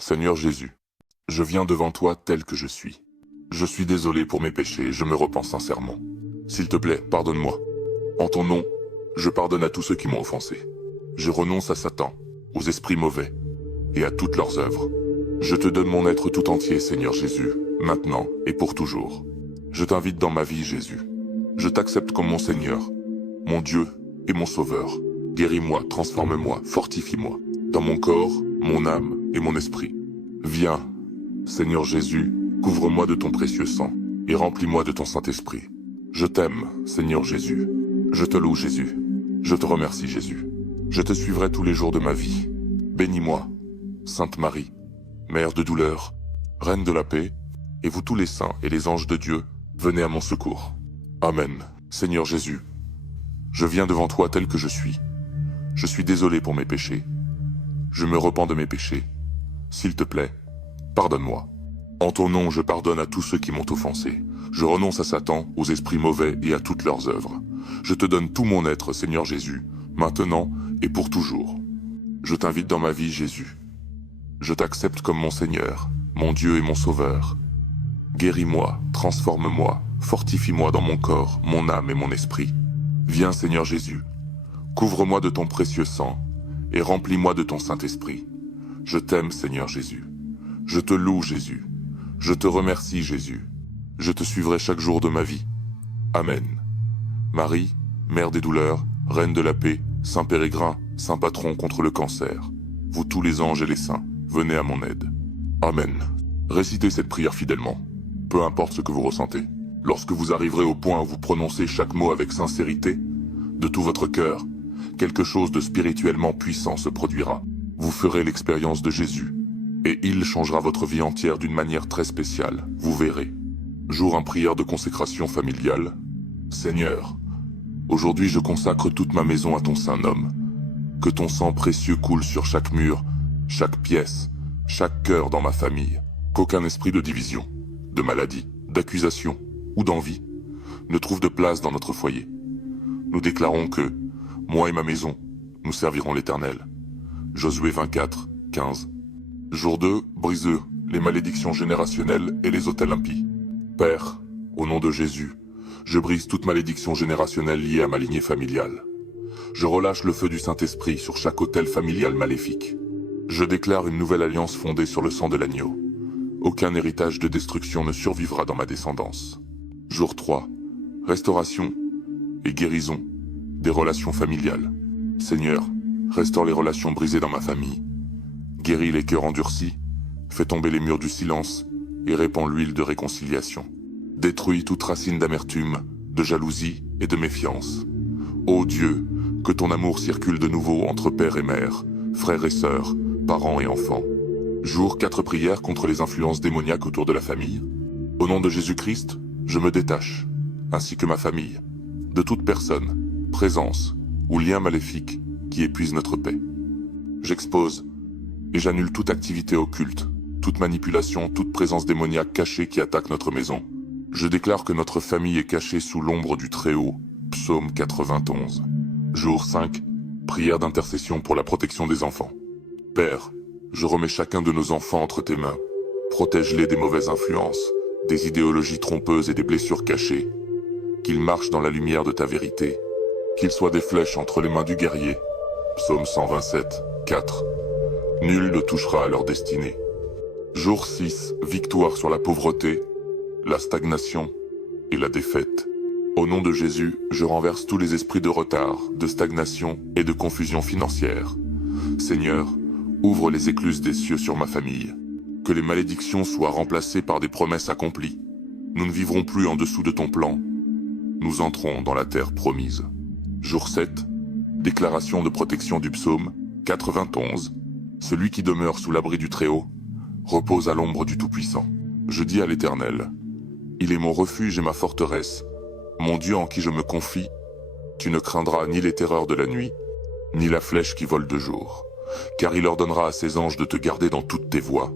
Seigneur Jésus, je viens devant toi tel que je suis. Je suis désolé pour mes péchés et je me repens sincèrement. S'il te plaît, pardonne-moi. En ton nom, je pardonne à tous ceux qui m'ont offensé. Je renonce à Satan, aux esprits mauvais et à toutes leurs œuvres. Je te donne mon être tout entier, Seigneur Jésus, maintenant et pour toujours. Je t'invite dans ma vie, Jésus. Je t'accepte comme mon Seigneur, mon Dieu et mon Sauveur. Guéris-moi, transforme-moi, fortifie-moi, dans mon corps, mon âme et mon esprit. Viens, Seigneur Jésus, couvre-moi de ton précieux sang et remplis-moi de ton Saint-Esprit. Je t'aime, Seigneur Jésus. Je te loue, Jésus. Je te remercie, Jésus. Je te suivrai tous les jours de ma vie. Bénis-moi, Sainte Marie, Mère de douleur, Reine de la paix, et vous tous les saints et les anges de Dieu, venez à mon secours. Amen. Seigneur Jésus, je viens devant toi tel que je suis. Je suis désolé pour mes péchés. Je me repens de mes péchés. S'il te plaît, pardonne-moi. En ton nom, je pardonne à tous ceux qui m'ont offensé. Je renonce à Satan, aux esprits mauvais et à toutes leurs œuvres. Je te donne tout mon être, Seigneur Jésus, maintenant et pour toujours. Je t'invite dans ma vie, Jésus. Je t'accepte comme mon Seigneur, mon Dieu et mon Sauveur. Guéris-moi, transforme-moi, fortifie-moi dans mon corps, mon âme et mon esprit. Viens, Seigneur Jésus, couvre-moi de ton précieux sang et remplis-moi de ton Saint-Esprit. Je t'aime, Seigneur Jésus. Je te loue, Jésus. Je te remercie, Jésus. Je te suivrai chaque jour de ma vie. Amen. Marie, Mère des douleurs, Reine de la paix, Saint Pérégrin, Saint Patron contre le cancer, vous tous les anges et les saints, venez à mon aide. Amen. Récitez cette prière fidèlement, peu importe ce que vous ressentez. Lorsque vous arriverez au point où vous prononcez chaque mot avec sincérité, de tout votre cœur, quelque chose de spirituellement puissant se produira. Vous ferez l'expérience de Jésus, et il changera votre vie entière d'une manière très spéciale, vous verrez. Jour en prière de consécration familiale. Seigneur, aujourd'hui je consacre toute ma maison à ton saint nom. Que ton sang précieux coule sur chaque mur, chaque pièce, chaque cœur dans ma famille. Qu'aucun esprit de division, de maladie, d'accusation ou d'envie ne trouve de place dans notre foyer. Nous déclarons que, moi et ma maison, nous servirons l'Éternel. Josué 24, 15. Jour 2, brise les malédictions générationnelles et les autels impies. Père, au nom de Jésus, je brise toute malédiction générationnelle liée à ma lignée familiale. Je relâche le feu du Saint-Esprit sur chaque autel familial maléfique. Je déclare une nouvelle alliance fondée sur le sang de l'agneau. Aucun héritage de destruction ne survivra dans ma descendance. Jour 3, restauration et guérison des relations familiales. Seigneur, restaure les relations brisées dans ma famille. Guéris les cœurs endurcis, fais tomber les murs du silence et répands l'huile de réconciliation. Détruis toute racine d'amertume, de jalousie et de méfiance. Ô Dieu, que ton amour circule de nouveau entre père et mère, frères et sœurs, parents et enfants. Jour 4 prières contre les influences démoniaques autour de la famille. Au nom de Jésus-Christ, je me détache, ainsi que ma famille, de toute personne, présence ou lien maléfique qui épuise notre paix. J'expose et j'annule toute activité occulte, toute manipulation, toute présence démoniaque cachée qui attaque notre maison. Je déclare que notre famille est cachée sous l'ombre du Très-Haut. Psaume 91. Jour 5. Prière d'intercession pour la protection des enfants. Père, je remets chacun de nos enfants entre tes mains. Protège-les des mauvaises influences, des idéologies trompeuses et des blessures cachées. Qu'ils marchent dans la lumière de ta vérité. Qu'ils soient des flèches entre les mains du guerrier. Psaume 127, 4. Nul ne touchera à leur destinée. Jour 6. Victoire sur la pauvreté, la stagnation et la défaite. Au nom de Jésus, je renverse tous les esprits de retard, de stagnation et de confusion financière. Seigneur, ouvre les écluses des cieux sur ma famille. Que les malédictions soient remplacées par des promesses accomplies. Nous ne vivrons plus en dessous de ton plan. Nous entrons dans la terre promise. Jour 7. Déclaration de protection du psaume 91. Celui qui demeure sous l'abri du Très-Haut repose à l'ombre du Tout-Puissant. Je dis à l'Éternel, il est mon refuge et ma forteresse, mon Dieu en qui je me confie. Tu ne craindras ni les terreurs de la nuit, ni la flèche qui vole de jour, car il ordonnera à ses anges de te garder dans toutes tes voies.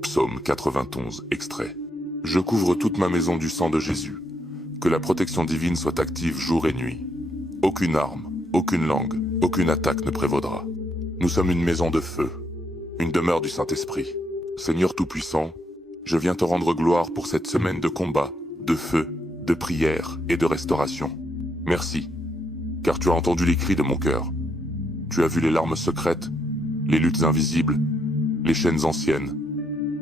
Psaume 91, extrait. Je couvre toute ma maison du sang de Jésus. Que la protection divine soit active jour et nuit. Aucune arme, aucune langue, aucune attaque ne prévaudra. Nous sommes une maison de feu, une demeure du Saint-Esprit. Seigneur Tout-Puissant, je viens te rendre gloire pour cette semaine de combat, de feu, de prière et de restauration. Merci, car tu as entendu les cris de mon cœur. Tu as vu les larmes secrètes, les luttes invisibles, les chaînes anciennes,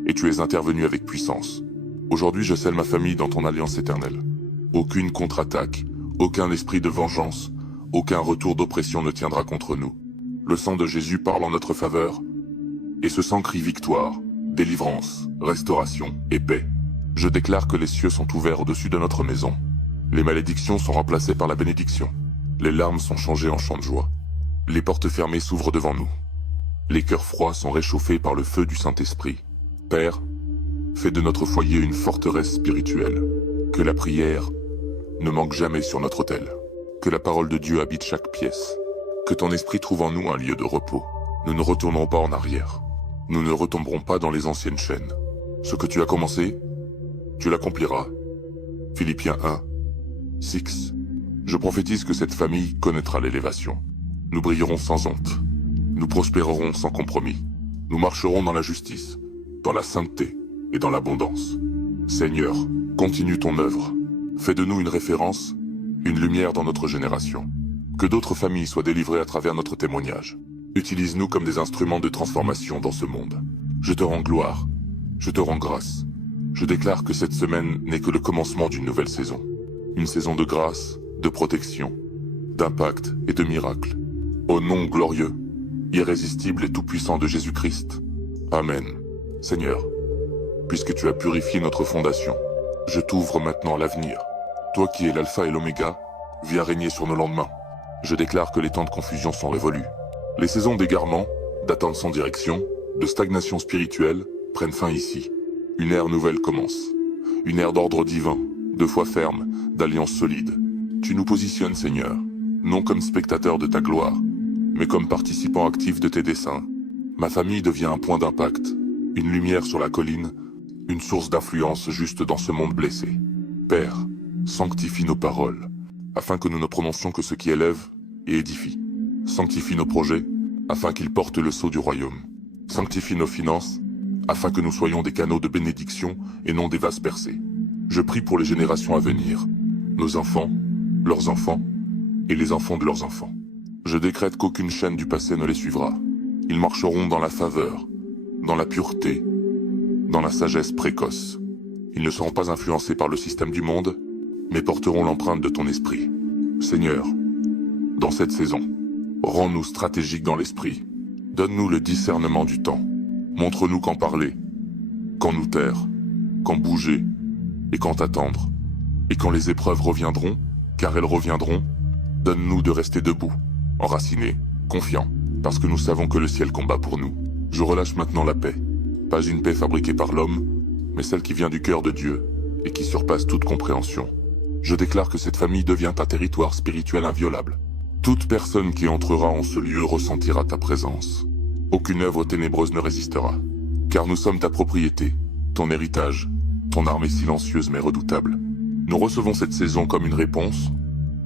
et tu es intervenu avec puissance. Aujourd'hui, je scelle ma famille dans ton alliance éternelle. Aucune contre-attaque, aucun esprit de vengeance, aucun retour d'oppression ne tiendra contre nous. Le sang de Jésus parle en notre faveur, et ce sang crie victoire, délivrance, restauration et paix. Je déclare que les cieux sont ouverts au-dessus de notre maison. Les malédictions sont remplacées par la bénédiction. Les larmes sont changées en chants de joie. Les portes fermées s'ouvrent devant nous. Les cœurs froids sont réchauffés par le feu du Saint-Esprit. Père, fais de notre foyer une forteresse spirituelle. Que la prière ne manque jamais sur notre autel. Que la parole de Dieu habite chaque pièce. Que ton esprit trouve en nous un lieu de repos. Nous ne retournerons pas en arrière. Nous ne retomberons pas dans les anciennes chaînes. Ce que tu as commencé, tu l'accompliras. Philippiens 1, 6. Je prophétise que cette famille connaîtra l'élévation. Nous brillerons sans honte. Nous prospérerons sans compromis. Nous marcherons dans la justice, dans la sainteté et dans l'abondance. Seigneur, continue ton œuvre. Fais de nous une référence, une lumière dans notre génération. Que d'autres familles soient délivrées à travers notre témoignage. Utilise-nous comme des instruments de transformation dans ce monde. Je te rends gloire. Je te rends grâce. Je déclare que cette semaine n'est que le commencement d'une nouvelle saison. Une saison de grâce, de protection, d'impact et de miracles. Au nom glorieux, irrésistible et tout-puissant de Jésus-Christ. Amen. Seigneur, puisque tu as purifié notre fondation, je t'ouvre maintenant à l'avenir. Toi qui es l'alpha et l'oméga, viens régner sur nos lendemains. Je déclare que les temps de confusion sont révolus. Les saisons d'égarement, d'attente sans direction, de stagnation spirituelle, prennent fin ici. Une ère nouvelle commence. Une ère d'ordre divin, de foi ferme, d'alliance solide. Tu nous positionnes, Seigneur, non comme spectateurs de ta gloire, mais comme participants actifs de tes desseins. Ma famille devient un point d'impact, une lumière sur la colline, une source d'influence juste dans ce monde blessé. Père, sanctifie nos paroles, afin que nous ne prononcions que ce qui élève et édifie. Sanctifie nos projets, afin qu'ils portent le sceau du royaume. Sanctifie nos finances, afin que nous soyons des canaux de bénédiction et non des vases percés. Je prie pour les générations à venir, nos enfants, leurs enfants et les enfants de leurs enfants. Je décrète qu'aucune chaîne du passé ne les suivra. Ils marcheront dans la faveur, dans la pureté, dans la sagesse précoce. Ils ne seront pas influencés par le système du monde, mais porteront l'empreinte de ton esprit. Seigneur, dans cette saison, rends-nous stratégiques dans l'esprit. Donne-nous le discernement du temps. Montre-nous quand parler, quand nous taire, quand bouger et quand attendre. Et quand les épreuves reviendront, car elles reviendront, donne-nous de rester debout, enracinés, confiants, parce que nous savons que le ciel combat pour nous. Je relâche maintenant la paix. Pas une paix fabriquée par l'homme, mais celle qui vient du cœur de Dieu et qui surpasse toute compréhension. Je déclare que cette famille devient un territoire spirituel inviolable. Toute personne qui entrera en ce lieu ressentira ta présence. Aucune œuvre ténébreuse ne résistera, car nous sommes ta propriété, ton héritage, ton armée silencieuse mais redoutable. Nous recevons cette saison comme une réponse,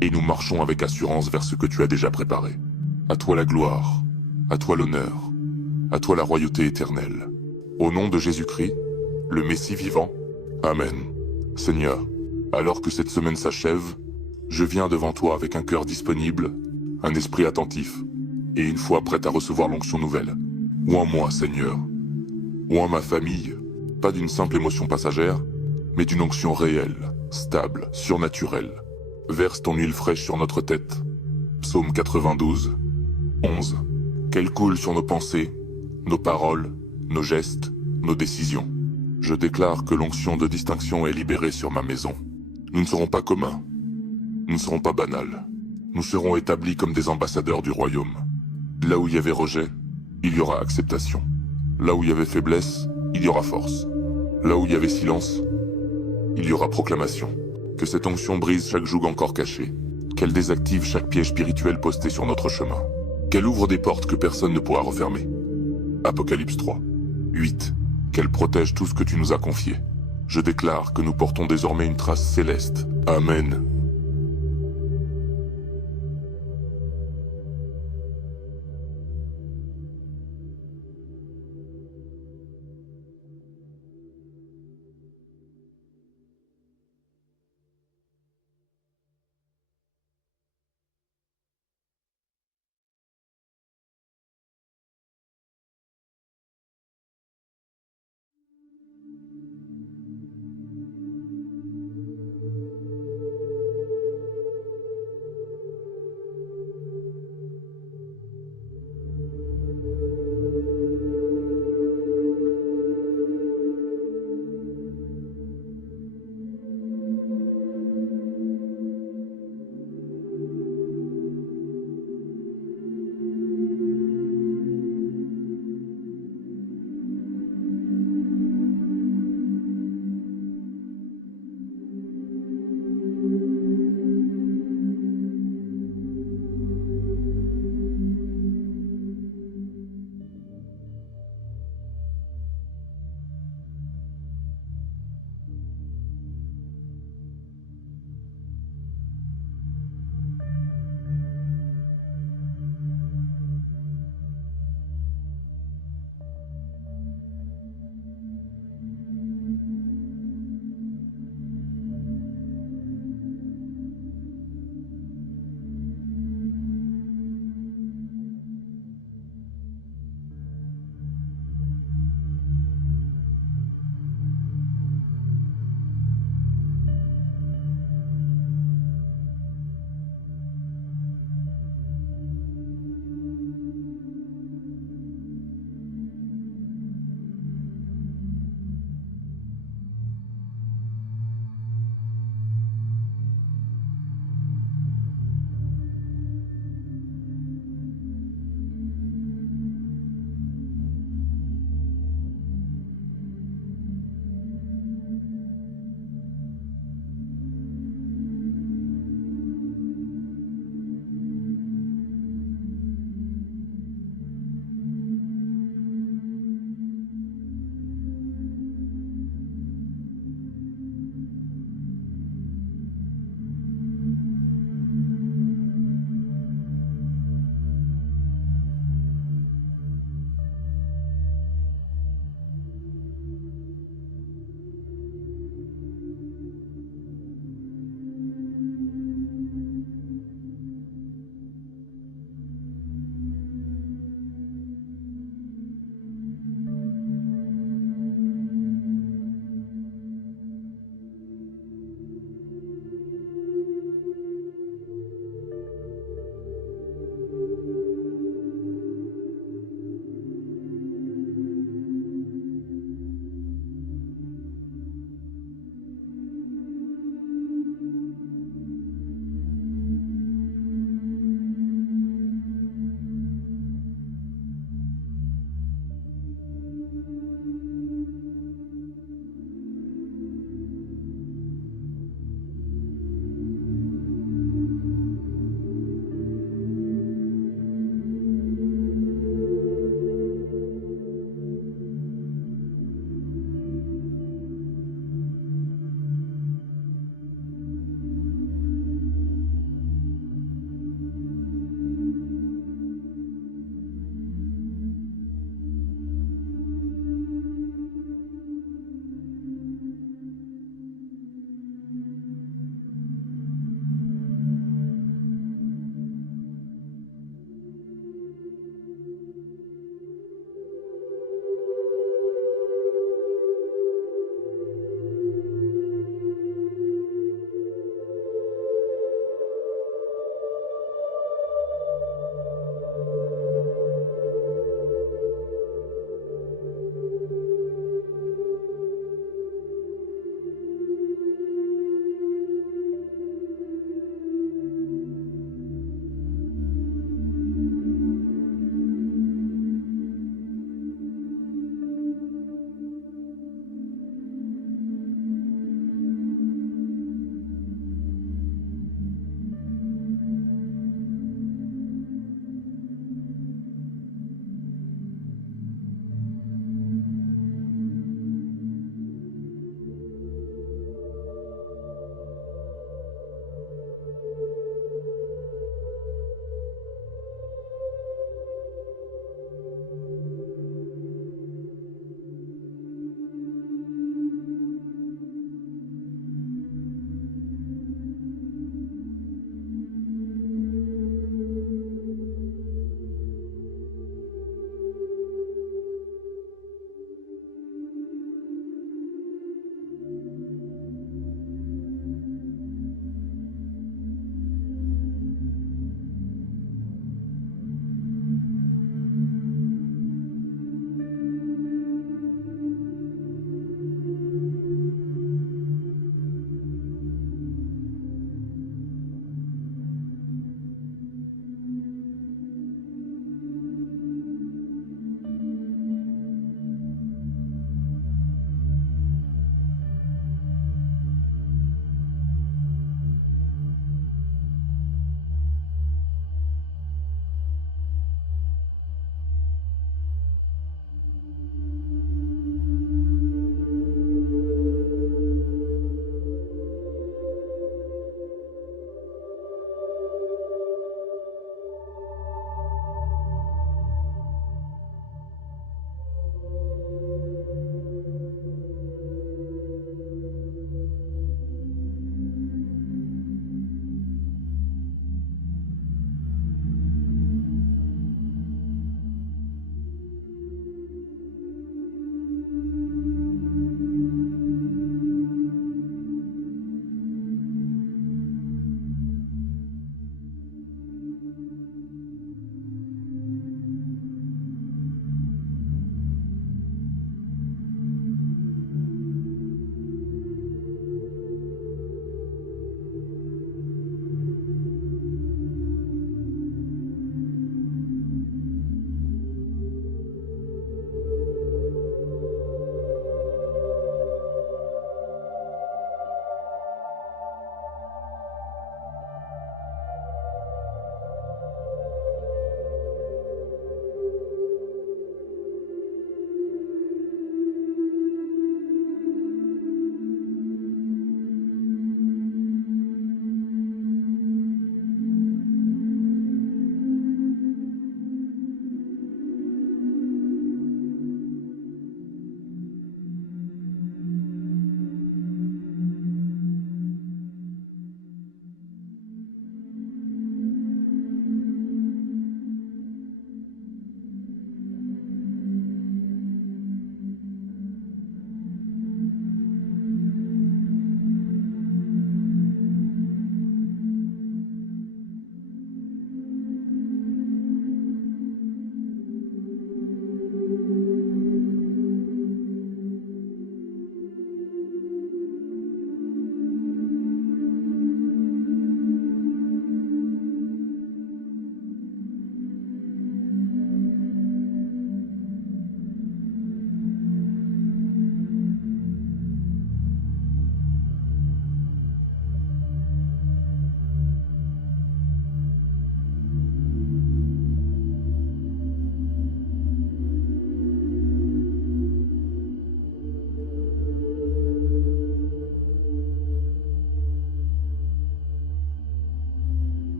et nous marchons avec assurance vers ce que tu as déjà préparé. À toi la gloire, à toi l'honneur, à toi la royauté éternelle. Au nom de Jésus-Christ, le Messie vivant, Amen. Seigneur, alors que cette semaine s'achève, je viens devant toi avec un cœur disponible, un esprit attentif, et une foi prête à recevoir l'onction nouvelle. Oins moi, Seigneur. Oins ma famille, pas d'une simple émotion passagère, mais d'une onction réelle, stable, surnaturelle. Verse ton huile fraîche sur notre tête. Psaume 92, 11. Qu'elle coule sur nos pensées, nos paroles, nos gestes, nos décisions. Je déclare que l'onction de distinction est libérée sur ma maison. Nous ne serons pas communs. Nous ne serons pas banals. Nous serons établis comme des ambassadeurs du royaume. Là où il y avait rejet, il y aura acceptation. Là où il y avait faiblesse, il y aura force. Là où il y avait silence, il y aura proclamation. Que cette onction brise chaque joug encore caché. Qu'elle désactive chaque piège spirituel posté sur notre chemin. Qu'elle ouvre des portes que personne ne pourra refermer. Apocalypse 3, 8. Qu'elle protège tout ce que tu nous as confié. Je déclare que nous portons désormais une trace céleste. Amen.